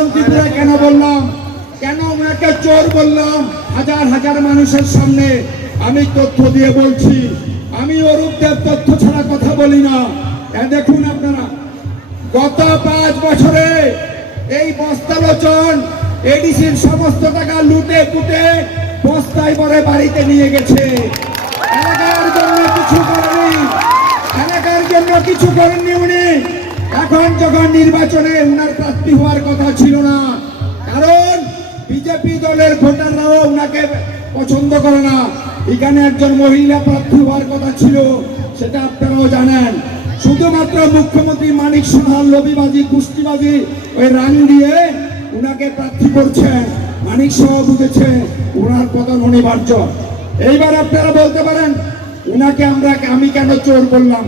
স্বজন ত্রিপুরা কেন বললাম, কেন ওনাকে চোর বললাম হাজার হাজার মানুষের সামনে? আমি তথ্য দিয়ে বলছি, আমি অরূপ দেব তথ্য ছাড়া কথা বলি না। দেখুন আপনারা, গত 5 বছরে এই বস্তালোচন এডিসির সমস্ত টাকা লুটে পুটে বস্তায় ভরে বাড়িতে নিয়ে গেছে। এলাকার জন্য কিছু করেনি, এলাকার জন্য কিছু করেননি উনি। এখন যখন নির্বাচনে উনার প্রার্থী হওয়ার কথা ছিল না, কারণ বিজেপি দলের ভোটাররাও উনাকে পছন্দ করে না। এখানে একজন মহিলা প্রার্থী হওয়ার কথা ছিল, সেটা আপনারাও জানেন। শুধুমাত্র মুখ্যমন্ত্রী মানিক সাহার লবিবাজি কুস্তিবাজি ওই রাং দিয়ে উনাকে প্রার্থী করছেন। মানিক সাহা বুঝেছে উনার পতন অনিবার্য। এইবার আপনারা বলতে পারেন উনাকে আমি কেন চোর বললাম?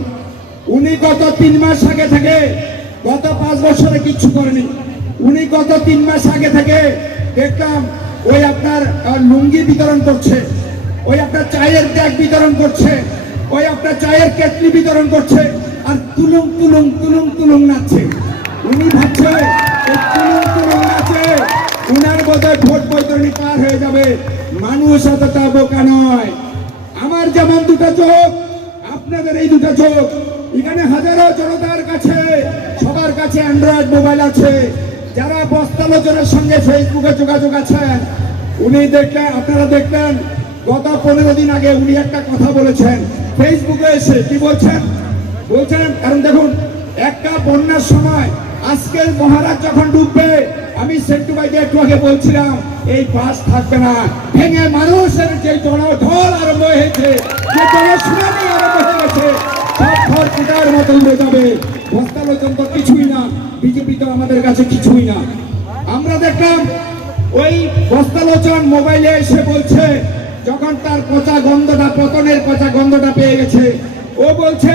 উনি গত 3 মাস আগে থেকে, গত 5 বছরে কিচ্ছু করেনি। উনি গত 3 মাস আগে থেকে দেখলাম ওই আপনার লুঙ্গি বিতরণ করছে, ওই আপনার চায়ের ব্যাগ বিতরণ করছে, ওই আপনার চায়ের কেটলি বিতরণ করছে, আর তুলুং তুলুং তুলুং তুলুং নাচছে। উনি ভাবছে তুলুং তুলুং নাচে উনার বোধহয় ভোট বৈতরণী পার হয়ে যাবে। মানুষ এতটা বোকা নয়। আমার যেমন 2টা চোখ, আপনাদের এই 2টা চোখ। এখানে হাজারো জনতার কাছে, সবার কাছে অ্যান্ড্রয়েড মোবাইল আছে। যারা বস্তালোচনের সঙ্গে ফেসবুকে যোগাযোগ আছেন, উনি দেখলেন, আপনারা দেখলেন গত 15 দিন আগে উনি একটা কথা বলেছেন ফেসবুকে এসে। কি বলছেন? কারণ দেখুন, একটা বন্যার সময় আজকের মহারাজ যখন ডুববে, আমি সেন্টু ভাইকে একটু আগে বলছিলাম এই বাস থাকবে না, ভেঙে মানুষের যে জনঢল আরম্ভ হয়েছে, যে জনশুনানি আরম্ভ হয়ে গেছে, সব ঘর কুটার মতো উড়ে যাবে। বস্তালোচন তো কিছুই না, বিজেপি তো আমাদের কাছে কিছুই না। আমরা দেখলাম ওই বস্তালোচন মোবাইলে এসে বলছে, যখন তার পচা গন্ধটা, পতনের পচা গন্ধটা পেয়ে গেছে, ও বলছে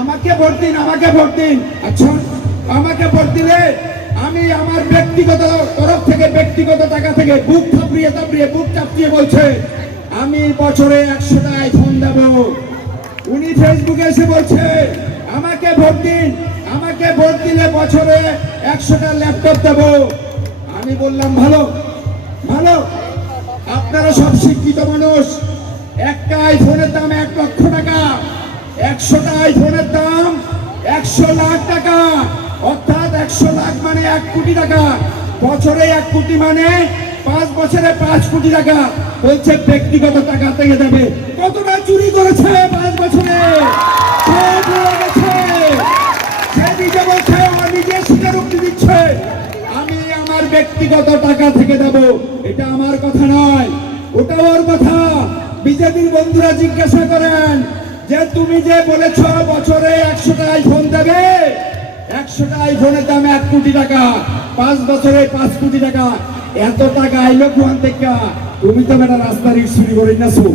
আমাকে ভোট দিন, আমাকে ভোট দিন। আচ্ছা, আমাকে ভোট দিলে আমি আমার ব্যক্তিগত তরফ থেকে, ব্যক্তিগত টাকা থেকে বুক থাপড়িয়ে বুক চাপড়িয়ে বলছে আমি বছরে 100টা আইফোন দেব। উনি ফেসবুকে এসে বলছে আমাকে ভোট দিন, আমাকে ভোট দিলে বছরে 100টা ল্যাপটপ দেব। আমি বললাম ভালো ভালো, আপনারা সব শিক্ষিত মানুষ। একটা আইফোনের দাম 1 লক্ষ টাকা, 100টা আইফোনের দাম 100 লাখ টাকা, অর্থাৎ 100 লাখ মানে 1 কোটি টাকা। বছরে 1 কোটি মানে 5 বছরে 5 কোটি টাকা। বলছে ব্যক্তিগত টাকা থেকে দেবে। কতটা চুরি করেছে 5 বছরে? সব উড়ে গেছে। সে নিজে বলছে, নিজে স্বীকারোক্তি দিচ্ছে আমি আমার ব্যক্তিগত টাকা থেকে দেব। এটা আমার কথা নয়, ওটা ওর কথা। বিজেপির বন্ধুরা জিজ্ঞাসা করেন যে তুমি যে বলেছ বছরে 100টা আইফোন দেবে, 100টা আইফোনের দাম 1 কোটি টাকা, 5 বছরে 5 কোটি টাকা, এত টাকা আইলো কোথা থেকে? তুমি তো বেটা রাস্তার ইট চুরি করে নাছো।